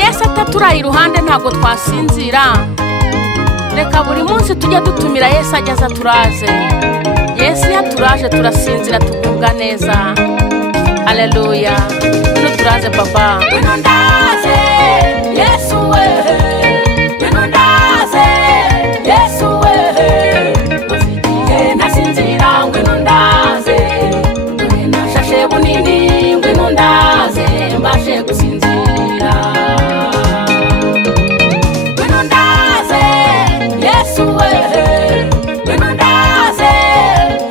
Yesu ataturaye iruhande ntabwo twasinzira. Reka buri munsi tujya dutumira Yesu ageza turaze. Yesu yaturaje turasinzira tugubwa neza. Haleluya. Bino turaze papa. Bino ndaze Yesu we. Bino ndaze Yesu we. Mazigiye nasinzira ngwino ndaze. Dore nashashe bunini ngwino ndaze mbashe gusinzira. Ngwino ndaze Yesu we. Ngwino ndaze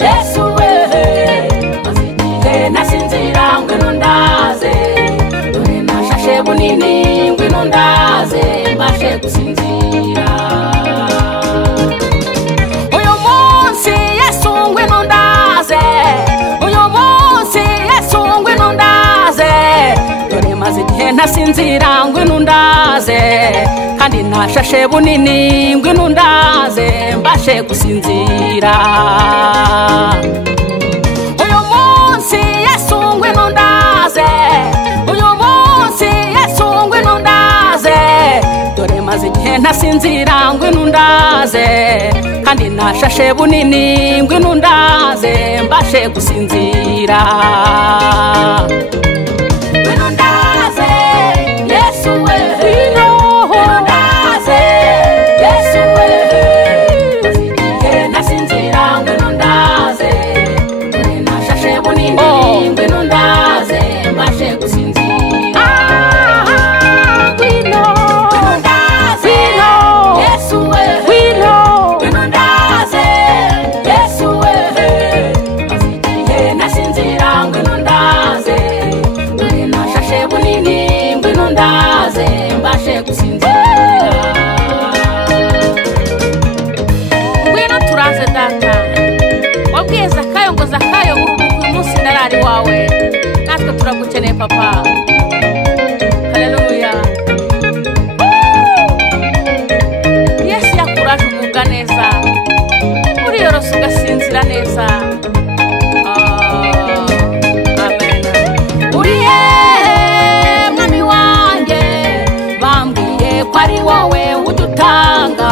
Yesu we. Mazigiye nasinzira ngwino ndaze. Dore nashashe bunini ngwino ndaze mbashe gusinzira. Uyu munsi Yesu ngwino ndaze. Uyu munsi Yesu ngwino ndaze. Dore maze igihe ntasinzira ngwino ndaze. Kandi nashashe bunini ngwino ndaze mbashe gusinzira. Uyu munsi Yesu ngwino ndaze. Uyu munsi Yesu ngwino ndaze. Dore maze igihe ntasinzira ngwino ndaze. Kandi nashashe bunini ngwino ndaze mbashe gusinzira. Ngwino ndaze Yesu we. Ngwino ndaze Yesu we. Maze igihe ntasinzira ngwino ndaze. Dore nashashe bunini ngwino ndaze mbashe gusinzira. Ngwino ndaze Yesu we. Ngwino ndaze Yesu we. Maze igihe nasinzira ngwino ndaze. Dore nashashe bunini ngwino ndaze mbashe gusinzira. Ngwino turaze data. Wabwiye Zakayo ngo Zakayo uyu munsi ndarari wawe. Natwe turagukeneye papa. Haleluya. Yesu yakuraje ugubwa neza. Uriyorosa ugasinzira neza. Amen. Uriye mwami wanjye bambwiye ko ari wowe udutanga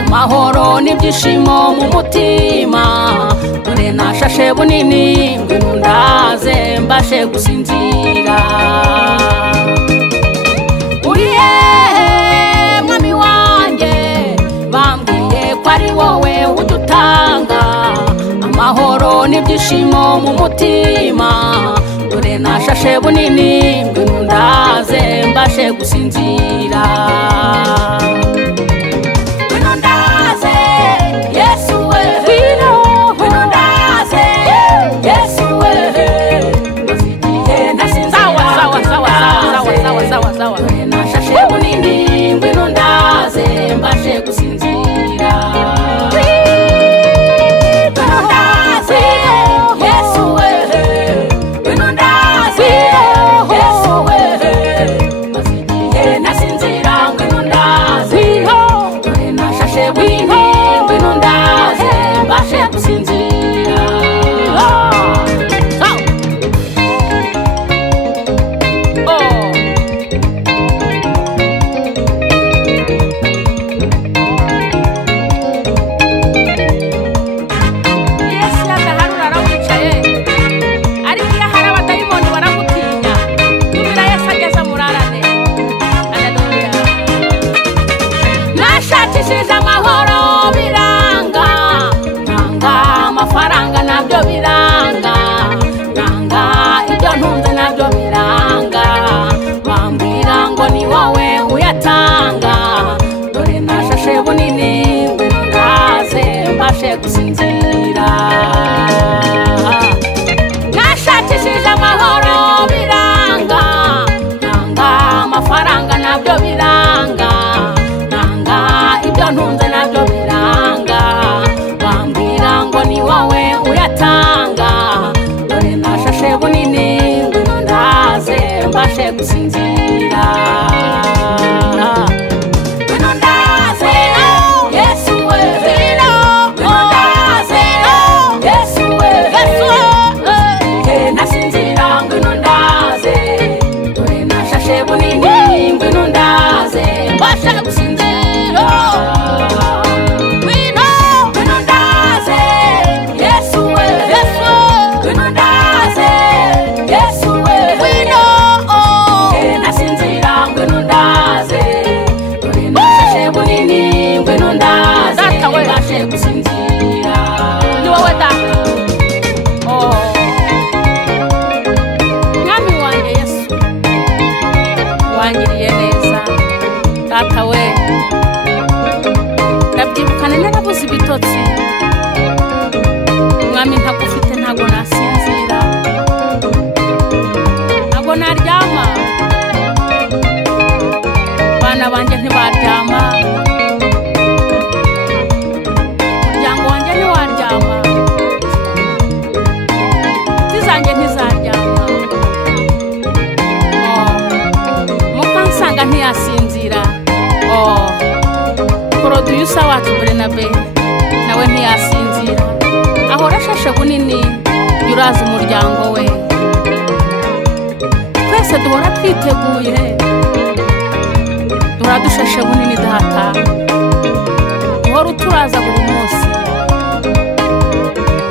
amahoro n'ibyishimo mu mutima. Dore nashashe bunini ngwino ndaze mbashe gusinzira. Uriye mwami wanjye bambwiye ko ari wowe udutanga amahoro n'ibyishimo mu mutima. Dore nashashe bunini ngwino ndaze mbashe gusinzira. Ngwino ndaze Yesu we. Ngwino ndaze Yesu we. Maze igihe ntasinzira Sawa. dore nashashe bunini ngwino ndaze mbashe gusinzira. Ngwino ndaze Yesu we. Ngwino ndaze Yesu we. Maze igihe ntasinzira ngwino ndaze. nzaryama. Mukansanga ntiyasinzira. Producer wacu Bernabe nawe ntiyasinzira, ahora ashashe bunini yuraza umuryango we. Twese duhora twiteguye, duhora dushashe bunini data, duhora uturaza buri munsi.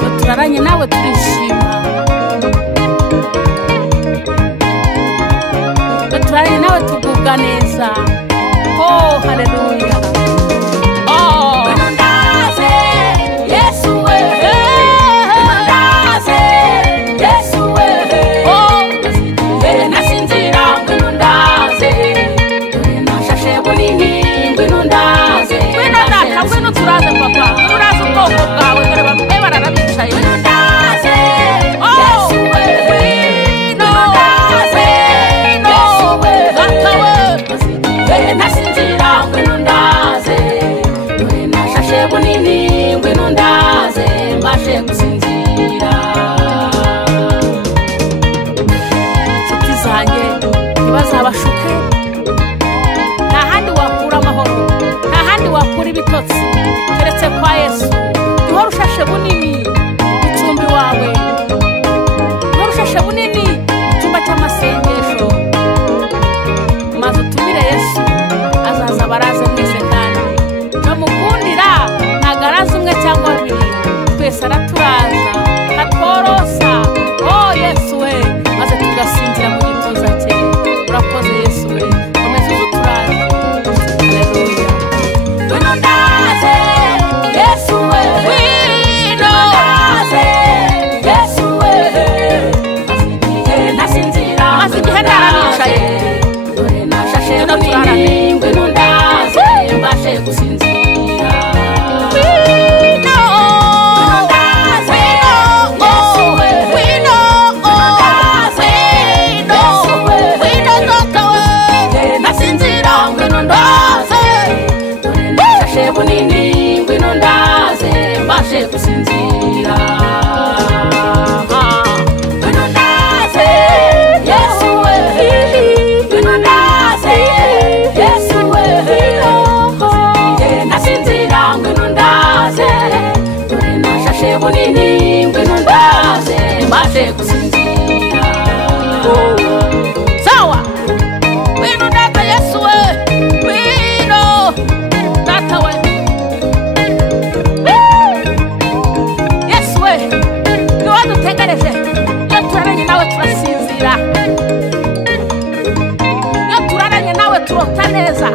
Iyo turaranye nawe turishima, iyo turaranye nawe tugubwa neza. Oh, haleluya. Bazabashuke, nta handi wakura amahoro, nta handi wakura ibitotsi keretse kwa Yesu. Duhora ushashe bunini icumbi wawe, duhora ushashe bunini icyumba cy'amasengesho, maze utumire Yesu azaza baraze mwese. Kandi bamukundira ntago araza umwe cyangwa babiri, twese araturaza atworosa. Oh Yesu we, maze tugasinzira mu gituza cye. Urakoze Yesu we, komeza uzuturaze. Haleluya. Ngwino ndaze Yesu we, ngwino ndaze Yesu we, nasinzira maze igihe naranishaye, dore nashashe bunini. Ngwino ndaze mbashe gusinzira. Bunini ngwino ndaze mbashe gusinzira. Ngwino ndaze Yesu we, ngwino ndaze Yesu we, nasinzira. Ngwino ndaze dore nashashe bunini. Ngwino ndaze mbashe gusinzira. Sawa, ngwino ndaze Yesu we, ngwino data we. Iyo turaranye nawe turasinzira, iyo turaranye nawe turota neza.